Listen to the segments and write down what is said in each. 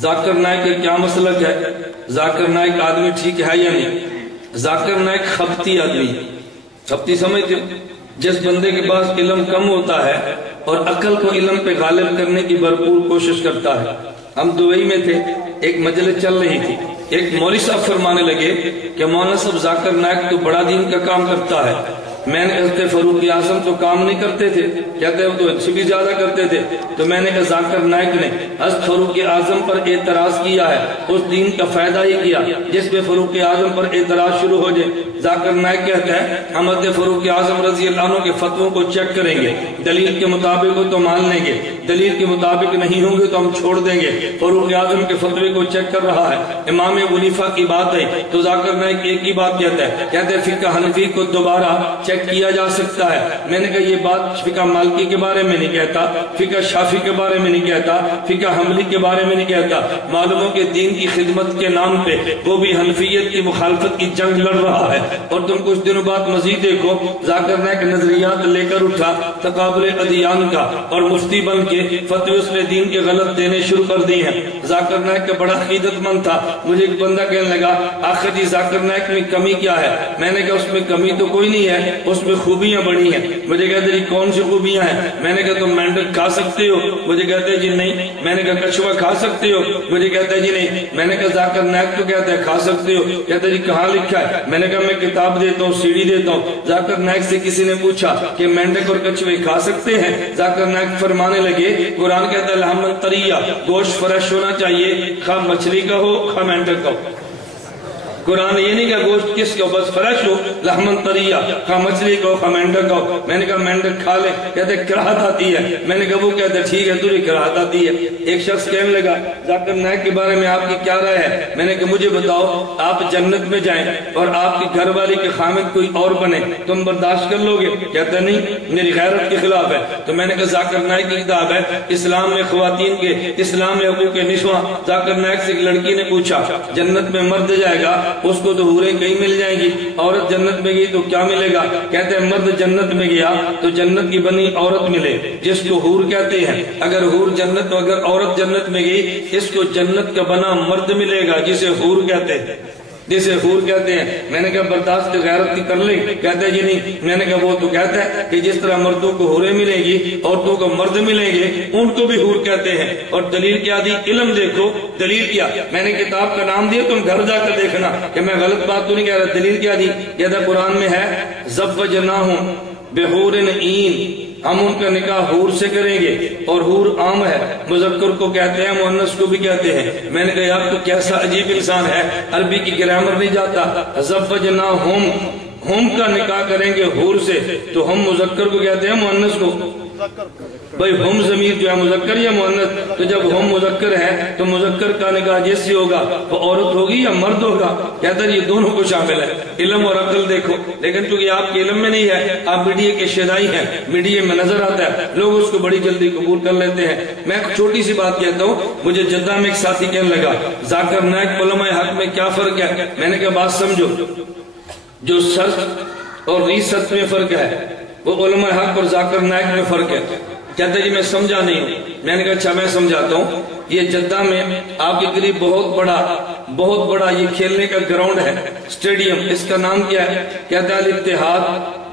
ذاکر نائک کا کیا مسلک ہے؟ ذاکر نائک آدمی ٹھیک ہے یا نہیں؟ ذاکر نائک خبتی آدمی، خبتی سمجھتے ہو؟ جس بندے کے پاس علم کم ہوتا ہے اور عقل کو علم پہ غالب کرنے کی بھرپور کوشش کرتا ہے۔ ہم دبئی میں تھے، ایک مجلس چل رہی تھی، ایک مولوی صاحب فرمانے لگے کہ مولانا صاحب ذاکر نائک تو بڑا دین کا کام کرتا ہے۔ میں نے کہتے فاروق اعظم تو کام نہیں کرتے تھے، کہتے وہ تو اچھی بھی زیادہ کرتے تھے۔ تو میں نے کہا ذاکر نائک نے حضرت فاروق اعظم پر اعتراض کیا ہے، اس دین کا فائدہ ہی کیا جس پہ فاروق اعظم پر اعتراض شروع ہو جائے۔ ذاکر نائک کہتا ہے ہم حضرت فاروق اعظم رضی اللہ عنہ کے فتووں کو چیک کریں گے، دلیل کے مطابق ہو تو مان لیں گے، دلیل کے مطابق نہیں ہوں گے تو ہم چھوڑ دیں گے۔ فاروق اعظم کے فتوے کو چیک کر رہا ہے، امام ابو حنیفہ کی بات ہے تو ذاکر نائک ایک ہی بات کہتا ہے، کہتے ہیں فقہ حنفی کو دوبارہ چیک کیا جا سکتا ہے۔ میں نے کہا یہ بات فقہ مالکی کے بارے میں نہیں کہتا، فقہ شافعی کے بارے میں نہیں کہتا، فقہ حنبلی کے بارے میں نہیں کہتا۔ معلوم ہو کہ دین کی خدمت کے نام پہ وہ بھی حنفیت کی مخالفت کی جنگ لڑ رہا ہے۔ اور تم کچھ دنوں بعد مزید دیکھو ذاکر نائک نظریات لے کر اٹھا تقابل ادیان کا اور مفتی بن کے فتوی اس نے دین کے غلط دینے شروع کر دی ہیں۔ ذاکر نائک کا بڑا عقیدت مند تھا، مجھے ایک بندہ کہنے لگا آخر جی ذاکر نائک میں کمی کیا ہے؟ میں نے کہا اس میں کمی تو کوئی نہیں ہے، اس میں خوبیاں بڑی ہیں۔ مجھے کہتے جی کون سی خوبیاں ہیں؟ میں نے کہا تم مینڈک کھا سکتے ہو؟ مجھے کہتے جی نہیں۔ میں نے کہا کچھوا کھا سکتے ہو؟ مجھے کہتے جی نہیں۔ میں نے کہا ذاکر نائک تو کہتا ہے کھا سکتے ہو، کہتے جی کہاں لکھا ہے؟ میں نے کہا میں کتاب دیتا ہوں، سیڑھی دیتا ہوں۔ ذاکر نائک سے کسی نے پوچھا کہ مینڈک اور کچھوے کھا سکتے ہیں؟ ذاکر نائک فرمانے لگے قرآن کہتا ہے لحمن طریہ، گوشت فریش ہونا چاہیے، خواہ مچھلی کا ہو خواہ مینڈک کا ہو۔ قرآن یہ نہیں کہ گوشت کس کا بس فریش ہو، لحمن طریہ، خواہ مچھلی کا ہو خواہ مینڈک کا ہو۔ میں نے کہا مینڈک کھا لے، کہتے کراہت آتی ہے۔ میں نے کہا وہ کہتے ٹھیک ہے تجھے کراہت آتی ہے۔ ایک شخص کہنے لگا ذاکر نائک کے بارے میں آپ کی کیا رائے ہے؟ میں نے کہا مجھے بتاؤ آپ جنت میں جائیں اور آپ کی گھر والی کے خامد کوئی اور بنے، تم برداشت کر لو گے؟ کہتے نہیں میری غیرت کے خلاف ہے۔ تو میں نے کہا ذاکر نائک کی کتاب ہے اسلام میں خواتین کے، اسلام میں حقوق نسواں۔ ذاکر نائک سے ایک لڑکی نے پوچھا جنت میں مرد جائے گا اس کو تو حوریں کہیں مل جائیں گی، عورت جنت میں گئی تو کیا ملے گا؟ کہتے ہیں مرد جنت میں گیا تو جنت کی بنی عورت ملے جس کو حور کہتے ہیں، اگر حور جنت اگر عورت جنت میں گئی اس کو جنت کا بنا مرد ملے گا جسے حور کہتے ہیں، جسے حور کہتے ہیں۔ میں نے کہا برداشت غیرت کی کر لیں؟ کہتے ہیں جی نہیں۔ میں نے کہا وہ تو کہتا ہے کہ جس طرح مردوں کو حوریں ملیں گی عورتوں کو مرد ملیں گے، ان کو بھی حور کہتے ہیں۔ اور دلیل کیا دی؟ علم دیکھو دلیل کیا۔ میں نے کتاب کا نام دیا، تم گھر جا کر دیکھنا کہ میں غلط بات تو نہیں کہہ رہا۔ دلیل کیا دی؟ کہتا قرآن میں ہے زوجناہم بحور عین، ہم ان کا نکاح حور سے کریں گے۔ اور حور عام ہے، مذکر کو کہتے ہیں مؤنث کو بھی کہتے ہیں۔ میں نے کہا یار تو کیسا عجیب انسان ہے، عربی کی گرامر نہیں جاتا۔ زوجناہم، ہم کا نکاح کریں گے حور سے، تو ہم مذکر کو کہتے ہیں مؤنث کو؟ بھئی ہم ضمیر جو ہے مذکر یا مؤنث؟ تو جب ہم مذکر ہے تو مذکر کا نکاح جیسی ہوگا وہ عورت ہوگی یا مرد ہوگا؟ کہتا ہے یہ دونوں کو شامل ہے، علم اور عقل دیکھو۔ لیکن چونکہ آپ کے علم میں نہیں ہے، آپ میڈیا کے شیدائی ہیں، میڈیا میں نظر آتا ہے، لوگ اس کو بڑی جلدی قبول کر لیتے ہیں۔ میں ایک چھوٹی سی بات کہتا ہوں، مجھے جدہ میں ایک ساتھی کہنے لگا ذاکر نائک علماء حق میں کیا فرق ہے؟ میں نے کہا بات سمجھو، جو سرچ اور ریسرچ میں فرق ہے وہ علماء حق اور ذاکر نائک میں فرق ہے۔ کہتے جی میں سمجھا نہیں ہوں۔ میں نے کہا اچھا میں سمجھاتا ہوں۔ یہ جدہ میں آپ کے قریب بہت بڑا یہ کھیلنے کا گراؤنڈ ہے، اسٹیڈیم، اس کا نام کیا ہے؟ کہتا ہے الاتحاد۔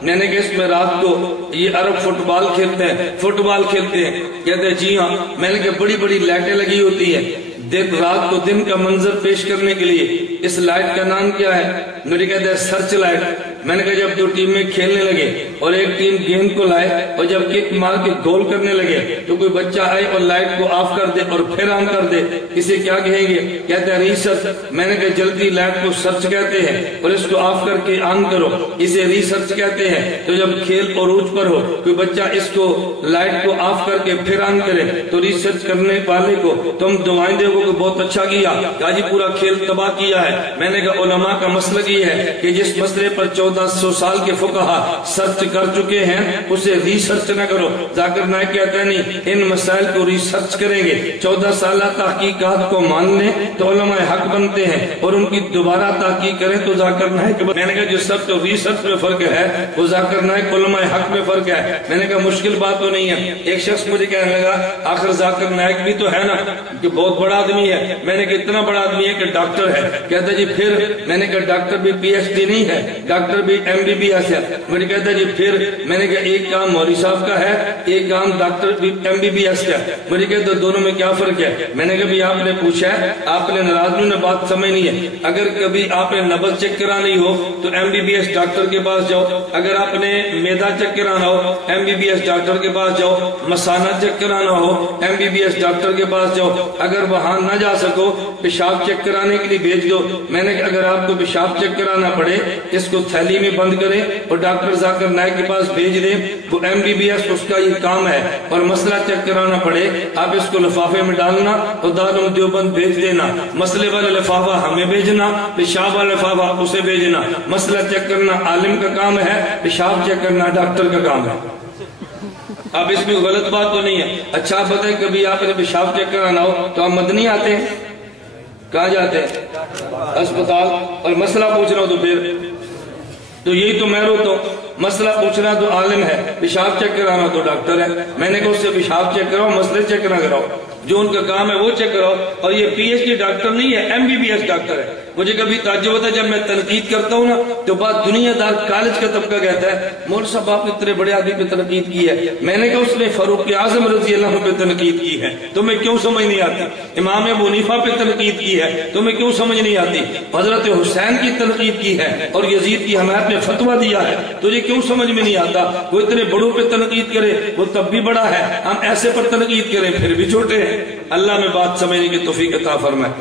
میں نے کہا اس میں رات کو یہ عرب فٹ بال کھیلتے ہیں؟ کہتے ہیں جی ہاں۔ میں نے کہا بڑی بڑی لائٹیں لگی ہوتی ہیں رات کو دن کا منظر پیش کرنے کے لیے، اس لائٹ کا نام کیا ہے؟ مجھے کہتے ہیں سرچ لائٹ۔ میں نے کہا جب دو ٹیمیں کھیلنے لگے اور ایک ٹیم گیند کو لائے اور جب کک مار کے گول کرنے لگے تو کوئی بچہ آئے اور لائٹ کو آف کر دے اور پھر آن کر دے، اسے کیا کہیں گے؟ کہتے ہیں ریسرچ۔ میں نے کہا جلدی لائٹ کو سرچ کہتے ہیں اور اس کو آف کر کے آن کرو، اسے ریسرچ کہتے ہیں۔ تو جب کھیل عروج پر ہو کوئی بچہ اس کو لائٹ کو آف کر کے پھر آن کرے تو ریسرچ کرنے والے کو تم دعائیں دے کہ بہت اچھا کیا، کہا جی پورا کھیل تباہ کیا ہے۔ میں نے کہا علماء کا مسلک یہ ہے کہ جس مسئلے پر 14 1400 سال کے فقہا سرچ کر چکے ہیں، اسے ریسرچ نہ کرو۔ ذاکر نائک کہتے ہیں نہیں، ان مسائل کو ریسرچ کریں گے، 14 سالہ تحقیقات کو مان لیں تو علماء حق بنتے ہیں، اور ان کی دوبارہ تحقیق کریں تو ذاکر نائک۔ میں نے کہا جو سب تو ریسرچ میں فرق ہے وہ ذاکر نائک علماء حق میں فرق ہے۔ میں نے کہا مشکل بات تو نہیں ہے۔ ایک شخص مجھے کہنے لگا آخر ذاکر نائک بھی تو ہے نا کہ بہت بڑا آدمی ہے۔ میں نے کہا اتنا بڑا آدمی ہے کہ ڈاکٹر ہے۔ کہتا جی پھر؟ میں نے کہا ڈاکٹر بھی پی ایچ ڈی نہیں ہے، ڈاکٹر بھی MBBS ہے۔ مجھے کہتا جی پھر؟ میں نے کہا ایک کام مولوی صاحب کا ہے، ایک کام ڈاکٹر بھی MBBS کا ہے۔ مجھے کہتا دونوں میں کیا فرق ہے؟ میں نے کہا بھی آپ نے پوچھا ہے، آپ نے ناراض نے بات سمجھنی ہے۔ اگر کبھی آپ نے نبض چیک کرانی ہو تو MBBS ڈاکٹر کے پاس جاؤ، اگر آپ نے میدا چیک کرانا ہو MBBS ڈاکٹر کے پاس جاؤ، مسانہ چیک کرانا ہو MBBS ڈاکٹر کے پاس جاؤ، اگر وہاں نہ جا سکو پیشاب چیک کرانے کے لیے بھیج دو۔ میں نے کہا اگر آپ کو پیشاب چیک کرانا پڑے اس کو تھیلی میں بند کریں اور ڈاکٹر ذاکر نائک کے پاس بھیج دیں، وہ MBBS اس کا یہ کام ہے، اور مسئلہ چیک کرانا پڑے آپ اس کو لفافے میں ڈالنا اور دارالعلوم دیوبند بھیج دینا، مسئلے والا لفافہ ہمیں بھیجنا، پیشاب والا لفافہ اسے بھیجنا۔ مسئلہ چیک کرنا عالم کا کام ہے، پیشاب چیک کرنا ڈاکٹر کا کام ہے۔ اب اس میں غلط بات تو نہیں ہے۔ اچھا آپ بتائیں کبھی آپ نے پیشاب چیک کرانا ہو تو آپ مدنی آتے ہیں؟ کہاں جاتے ہیں؟ اسپتال۔ اور مسئلہ پوچھنا ہو تو پھر تو یہی تو میں روتا ہوں، مسئلہ پوچھنا تو عالم ہے، پیشاب چیک کرانا ہو تو ڈاکٹر ہے۔ میں نے کہا اس سے پیشاب چیک کراؤ، مسئلے چیک نہ کراؤ، جو ان کا کام ہے وہ چیک کراؤ۔ اور یہ PhD ڈاکٹر نہیں ہے، MBBS ڈاکٹر ہے۔ مجھے کبھی تعجب ہوتا ہے جب میں تنقید کرتا ہوں نا تو بات دنیا دار کالج کا طبقہ کہتا ہے مولوی صاحب آپ نے اتنے بڑے آدمی پہ تنقید کی ہے۔ میں نے کہا اس نے فاروق اعظم رضی اللہ عنہ پہ تنقید کی ہے، تمہیں کیوں سمجھ نہیں آتی؟ امام ابو حنیفہ پہ تنقید کی ہے، تمہیں کیوں سمجھ نہیں آتی؟ حضرت حسین کی تنقید کی ہے اور یزید کی حمایت میں فتویٰ دیا ہے، تجھے کیوں سمجھ میں نہیں آتا؟ وہ اتنے بڑوں پہ تنقید کرے وہ تب بھی بڑا ہے، ہم ایسے پر تنقید کریں پھر بھی چھوٹے ہیں۔ اللہ میں بات سمجھنے کی توفیق عطا فرمائے۔